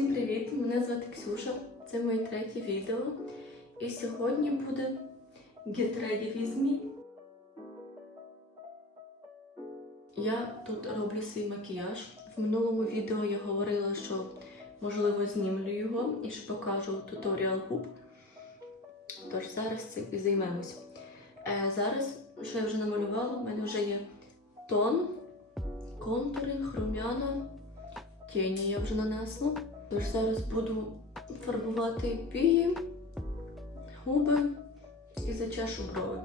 Всім привіт! Мене звати Ксюша. Це моє третє відео. І сьогодні буде Get Ready With Me. Я тут роблю свій макіяж. В минулому відео я говорила, що можливо знімлю його і ще покажу туторіал губ. Тож зараз цим і займемось. Е, зараз, що я вже намалювала, в мене вже є тон, контуринг, рум'яна, тіні я вже нанесла. Тож зараз буду фарбувати вії, губи і зачешу брови.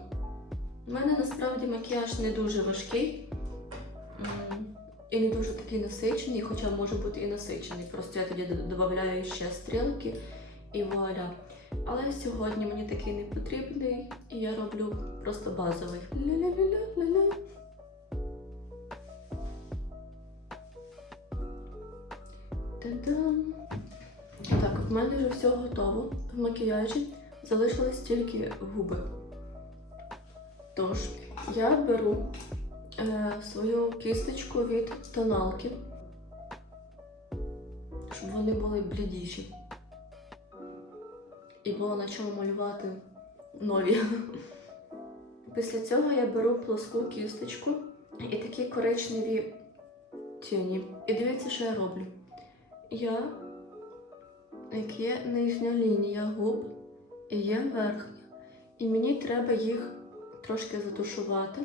У мене насправді макіяж не дуже важкий і не дуже такий насичений, хоча може бути і насичений. Просто я тоді додаю ще стрілки і вуаля. Але сьогодні мені такий не потрібний, і я роблю просто базовий. Ля-ля-ля-ля-ля-ля. Та-дам! В мене вже все готово в макіяжі. Залишились тільки губи. Тож, я беру е, свою кісточку від тоналки, щоб вони були блідіші. І було на чому малювати нові. Після цього я беру плоску кісточку і такі коричневі тіні. І дивіться, що я роблю. Я, як є нижня лінія губ і є верхня. І мені треба їх трошки затушувати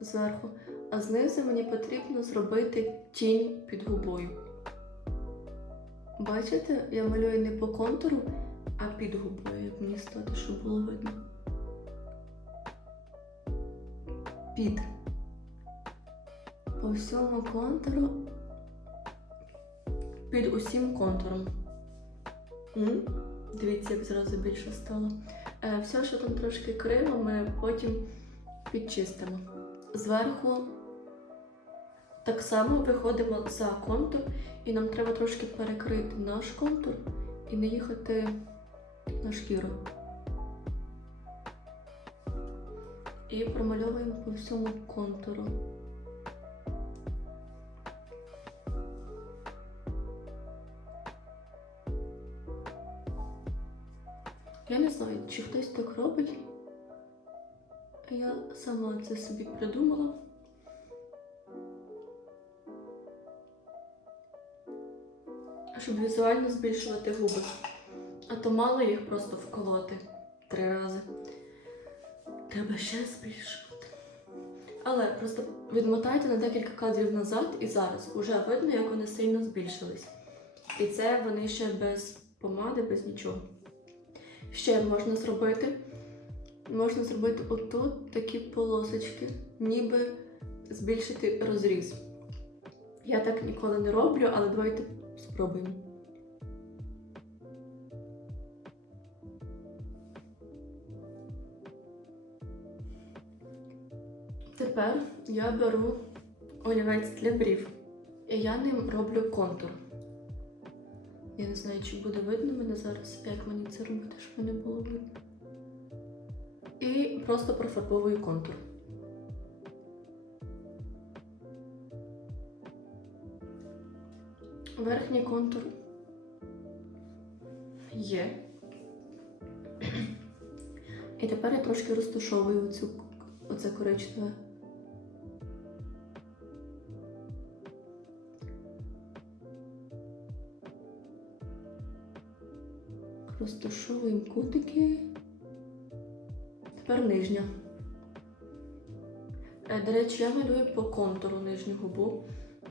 зверху, а знизу мені потрібно зробити тінь під губою. Бачите, я малюю не по контуру, а під губою, як мені стати, щоб було видно. Під. По всьому контуру. Під усім контуром. М? Дивіться, як зразу більше стало. Е, все, що там трошки криво, ми потім підчистимо. Зверху так само виходимо за контур, і нам треба трошки перекрити наш контур і не їхати на шкіру. І промальовуємо по всьому контуру. Я не знаю, чи хтось так робить. Я сама це собі придумала. Щоб візуально збільшувати губи. А то мало їх просто вколоти три рази. Треба ще збільшувати. Але просто відмотайте на декілька кадрів назад і зараз уже видно, як вони сильно збільшились. І це вони ще без помади, без нічого. Ще можна зробити. Можна зробити отут такі полосочки, ніби збільшити розріз. Я так ніколи не роблю, але давайте спробуємо. Тепер я беру олівець для брів. І я ним роблю контур. Я не знаю, чи буде видно мене зараз, як мені це робити, щоб мене було видно. І просто профарбовую контур. Верхній контур є. І тепер я трошки розташовую оцю, оце коричневе. Розташовуємо кутики. Тепер нижня. Е, До речі, я малюю по контуру нижню губу.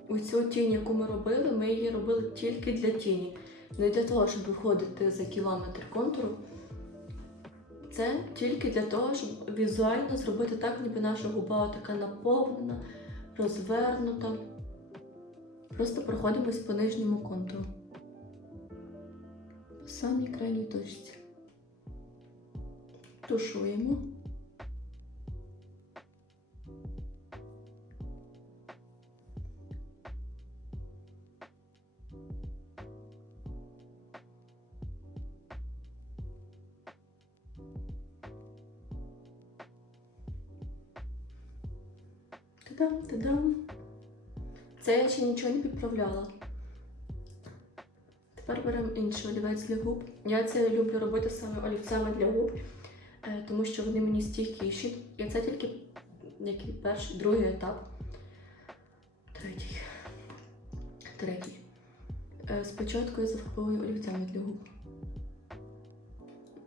Оцю тінь, яку ми робили, ми її робили тільки для тіні. Не для того, щоб виходити за кілометр контуру. Це тільки для того, щоб візуально зробити так, ніби наша губа така наповнена, розвернута. Просто проходимось по нижньому контуру. По самій крайній точці. Тушуємо. Та-дам, та-дам. Це я ще нічого не підправляла. Беремо інший олівець для губ. Я це люблю робити саме олівцями для губ, е, тому що вони мені стійкіші. І це тільки який перший, другий етап. Третій. Третій. Е, Спочатку я зафарбовую олівцями для губ.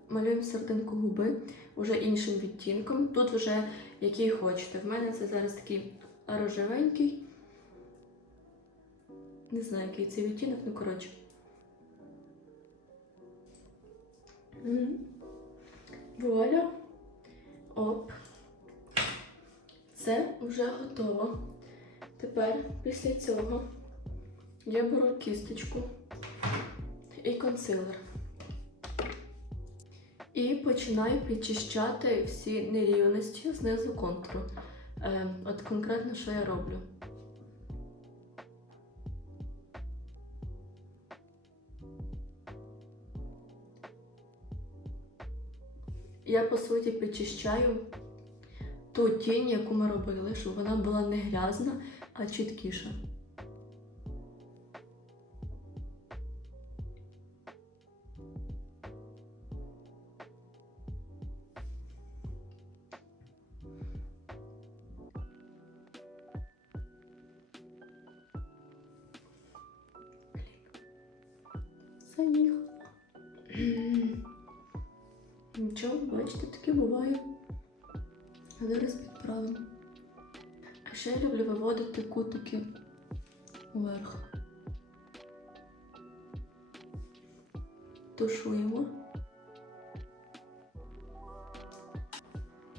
Малюємо серединку губи вже іншим відтінком. Тут вже який хочете. В мене це зараз такий рожевенький. Не знаю, який це відтінок, ну коротше. Вуаля. Оп. Це вже готово. Тепер після цього я беру кісточку і консилер. І починаю підчищати всі нерівності знизу контуру. Е, от конкретно, що я роблю. Я по суті підчищаю ту тінь, яку ми робили, щоб вона була не грязна, а чіткіша. Заїхала. Нічого, бачите, таке буває. Зараз підправимо. А ще я люблю виводити кутики вверх. Тушуємо.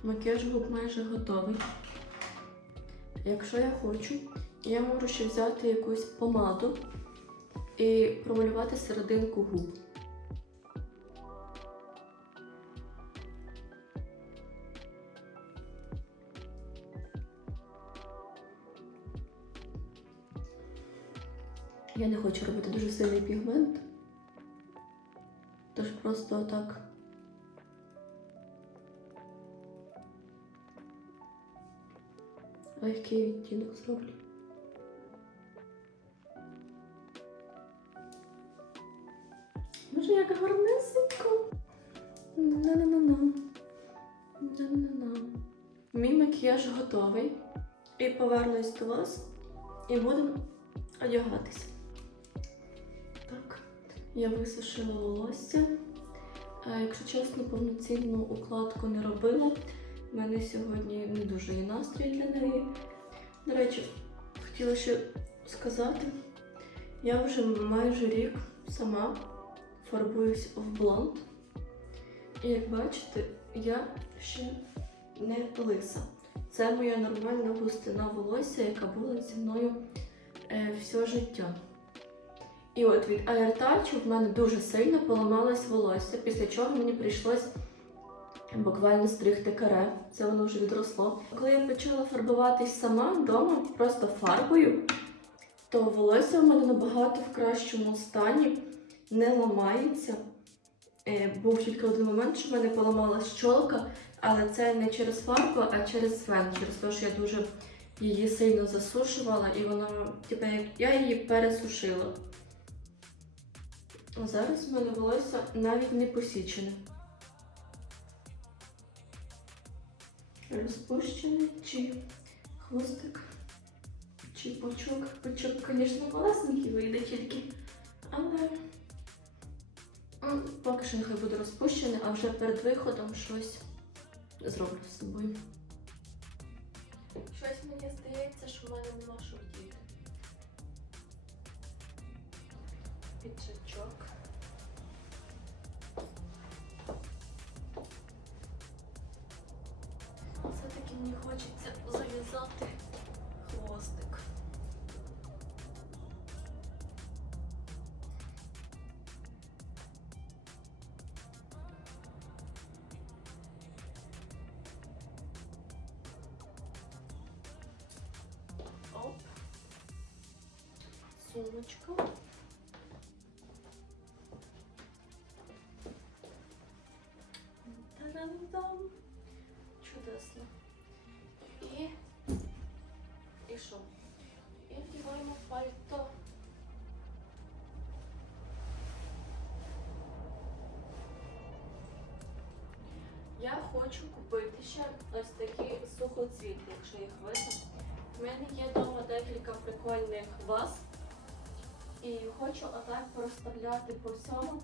Макіяж губ майже готовий. Якщо я хочу, я можу ще взяти якусь помаду і промалювати серединку губ. Я не хочу робити дуже сильний пігмент. Тож просто отак. Легкий відтінок зроблю. Може, як гарнесенько. На-на-на-на. На-на-на-на. Мій макіяж готовий. І повернусь до вас. І будемо одягатися. Я висушила волосся. Якщо чесно, повноцінну укладку не робила. У мене сьогодні не дуже є настрій для неї. До речі, хотіла ще сказати, я вже майже рік сама фарбуюсь в блонд. І як бачите, я ще не лиса. Це моя нормальна густина волосся, яка була зі мною е, все життя. І от від AirTouch в мене дуже сильно поламалось волосся, після чого мені прийшлось буквально стригти каре. Це воно вже відросло. Коли я почала фарбуватись сама вдома, просто фарбою, то волосся в мене набагато в кращому стані, не ламається. Е, був тільки один момент, що в мене поламалась щолка, але це не через фарбу, а через фен, через те, що я дуже її сильно засушувала, і вона, типу, я її пересушила. А зараз в мене волосся навіть не посічене. Розпущений чи хвостик, чи пучок. Пучок, звісно, малесенький вийде тільки, але поки що нехай буде розпущене, а вже перед виходом щось зроблю з собою. Щось мені здається, що в мене нема Піджачок. Все-таки мені хочеться зав'язати хвостик. Оп. Сумочка. Хочу купити ще ось такі сухоцвіти, якщо їх видно. У мене є вдома декілька прикольних ваз. І хочу отак розставляти по всьому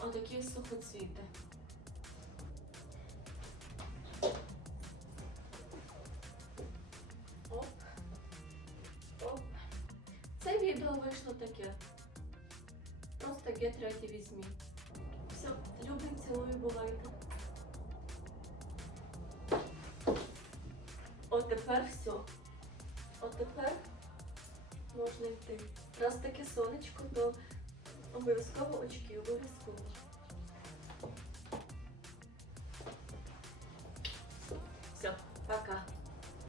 отакі сухоцвіти. Оп. Оп. Це відео вийшло таке. Просто ге третій візьмі. Все, любим, цілую, бувайте. От тепер все. От тепер можна йти. Раз таке сонечко, то обов'язково очки, обов'язково.